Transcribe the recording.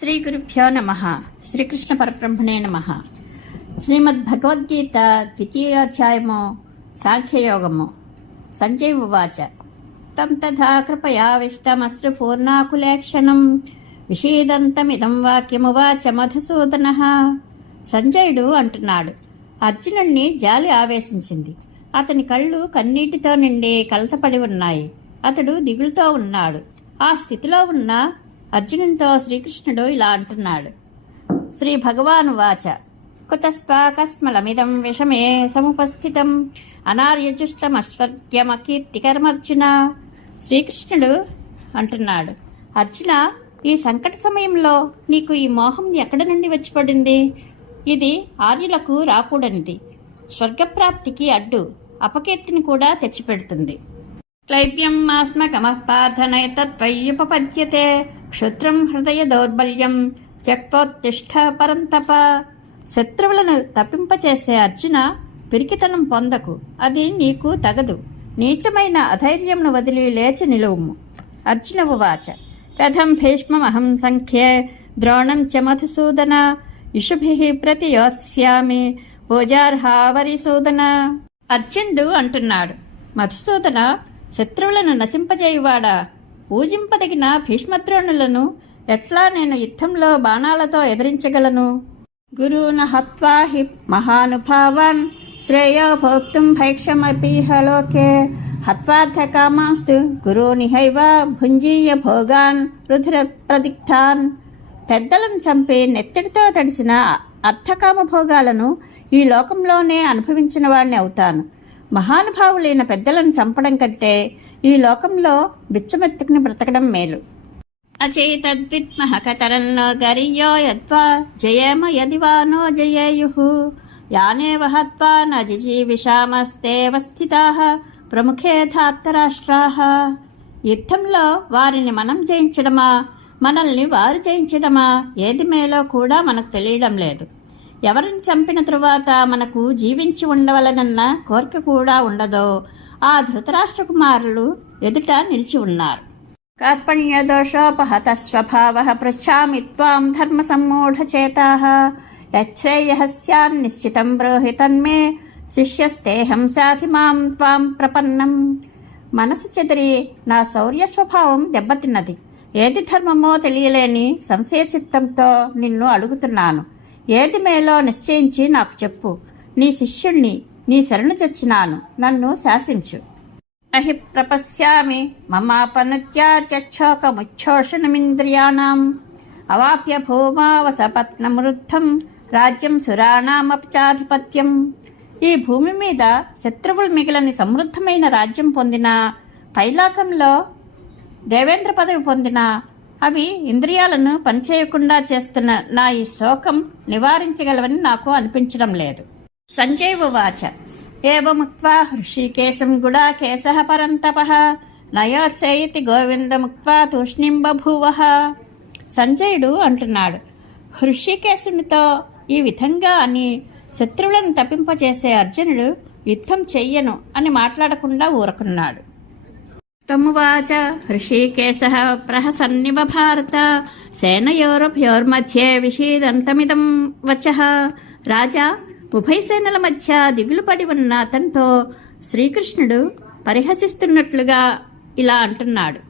శ్రీ గురుభ్యో నమః. శ్రీకృష్ణ పరబ్రహ్మణే నమః. శ్రీమద్భగవద్గీత ద్వితీయోధ్యాయము సాంఖ్యయోగము. సంజయ్ ఉవాచ తం తథా కృపయావిష్టమశ్రు పూర్ణాకులేక్షణం విషీదంతమిదం వాక్యమువాచ మధుసూదనః. సంజయుడు అంటున్నాడు, అర్జునుణ్ణి జాలి ఆవేశించింది. అతని కళ్ళు కన్నీటితో నిండి కలతపడి ఉన్నాయి. అతడు దిగులుతో ఉన్నాడు. ఆ స్థితిలో ఉన్న అర్జునునితో శ్రీకృష్ణుడు ఇలా అంటున్నాడు. శ్రీ భగవాను వాచ కుతస్వాకస్మలమిదం విషమే సముపస్థితం అనార్యజుష్టమస్వర్గ్యమకీర్తికరమర్జున. శ్రీకృష్ణుడు అంటున్నాడు, అర్జున, ఈ సంకట సమయంలో నీకు ఈ మోహం ఎక్కడి నుండి వచ్చి పడింది? ఇది ఆర్యులకు రాకూడనిది, స్వర్గప్రాప్తికి అడ్డు, అపకీర్తిని కూడా తెచ్చిపెడుతుంది. క్లైబ్యం ఆస్మకమః పార్థనైతత్వయ్యుపపద్యతే క్షుద్రం హృదయ దౌర్బల్యం త్యక్తోత్తిష్ఠ పరంతప. శత్రువులను తప్పింపచేసే అర్జున, పిరికితనం పొందకు, అది నీకు తగదు. నీచమైన అధైర్యంను వదిలి లేచి నిలువుము. అర్జున ఉవాచ కథం భీష్మమహం సంఖ్యే ద్రోణం చ మధుసూదన ఇషుభిః ప్రతియోత్స్యామి పూజార్హావరిసూదన. అర్జునుడు అంటున్నాడు, మధుసూదన, శత్రువులను నశింపజేయువాడా, పూజింపదగిన భీష్మద్రోణులను ఎట్లా నేను యుద్ధంలో బాణాలతో ఎదిరించగలను? గురూన హత్వా హి మహానుభావాన్ శ్రేయో భోక్తుం భైక్షమపీహ లోకే హత్వార్థ కామాస్తు గురూనిహైవ భుంజీయ భోగాన్ రుధిర ప్రదిగ్ధాన్. పెద్దలను చంపి నెత్తిడితో తడిసిన అర్థకామ భోగాలను ఈ లోకంలోనే అనుభవించిన వాడిని అవుతాను. మహానుభావులైన పెద్దలను చంపడం కంటే ఈ లోకంలో బిచ్చమెత్తుకుని బ్రతకడం మేలు. అచేతద్విద్మః కతరన్నో గరీయో యద్వా జయేమ యది వా నో జయేయుః యానేవ హత్వా న జిజీవిషామస్తేవ స్థితాః ప్రముఖే ధార్తరాష్ట్రాః. యుద్ధంలో వారిని మనం జయించడమా, మనల్ని వారు జయించడమా, ఏది మేలో కూడా మనకు తెలియడం లేదు. ఎవరిని చంపిన తరువాత మనకు జీవించి ఉండవలనన్న కోరిక కూడా ఉండదో ఆ ధృతరాష్ట్ర కుమారులు ఎదుట నిలిచి ఉన్నారు. కార్పణ్య దోషోపహత స్వభావః పృచ్ఛామి త్వాం ధర్మ సమ్మూఢచేతాః యచ్ఛ్రేయః స్యాన్నిశ్చితం బ్రూహి తన్మే శిష్యస్తేహం సాధి మాం త్వాం ప్రపన్నం. మనసు చెదిరి నా శౌర్య స్వభావం దెబ్బతిన్నది. ఏది ధర్మమో తెలియలేని సంశయ చిత్తంతో నిన్ను అడుగుతున్నాను. ఏది మేలో నిశ్చయించి నాకు చెప్పు. నీ శిష్యుణ్ణి, నీ శరణు చొచ్చినాను, నన్ను శాసించు. అహి ప్రపశ్యామి మమాపనుత్యాచోకముచ్ఛోషణమింద్రియాణం అవాప్య భూమావసపత్నమృద్ధం రాజ్యం సురాణామపచాధిపత్యం. ఈ భూమి మీద శత్రువులు మిగిలని సమృద్ధమైన రాజ్యం పొందిన, పైలాకంలో దేవేంద్ర పదవి పొందిన, అవి ఇంద్రియాలను పనిచేయకుండా చేస్తున్న నా ఈ శోకం నివారించగలవని నాకు అనిపించడం లేదు. సంజయ్ ఉవాచ ఏవముక్త్వా హృషీకేశం గుడాకేశః పరంతపః నయోత్సేయితి గోవిందముక్త్వా తూష్ణీం బభూవః. సంజయుడు అంటున్నాడు, హృషీకేశునితో ఈ విధంగా అని శత్రువులను తప్పింపచేసే అర్జునుడు యుద్ధం చెయ్యను అని మాట్లాడకుండా ఊరుకున్నాడు. తమువాచ హృషీకేశః ప్రహసన్నివ భారత సేనయోరభయోర్మధ్యే విషీదంతమిదం వచః. రాజా, ఉభయ సేనల మధ్య దిగులు పడి ఉన్న అతనితో శ్రీకృష్ణుడు పరిహసిస్తున్నట్లుగా ఇలా అంటున్నాడు.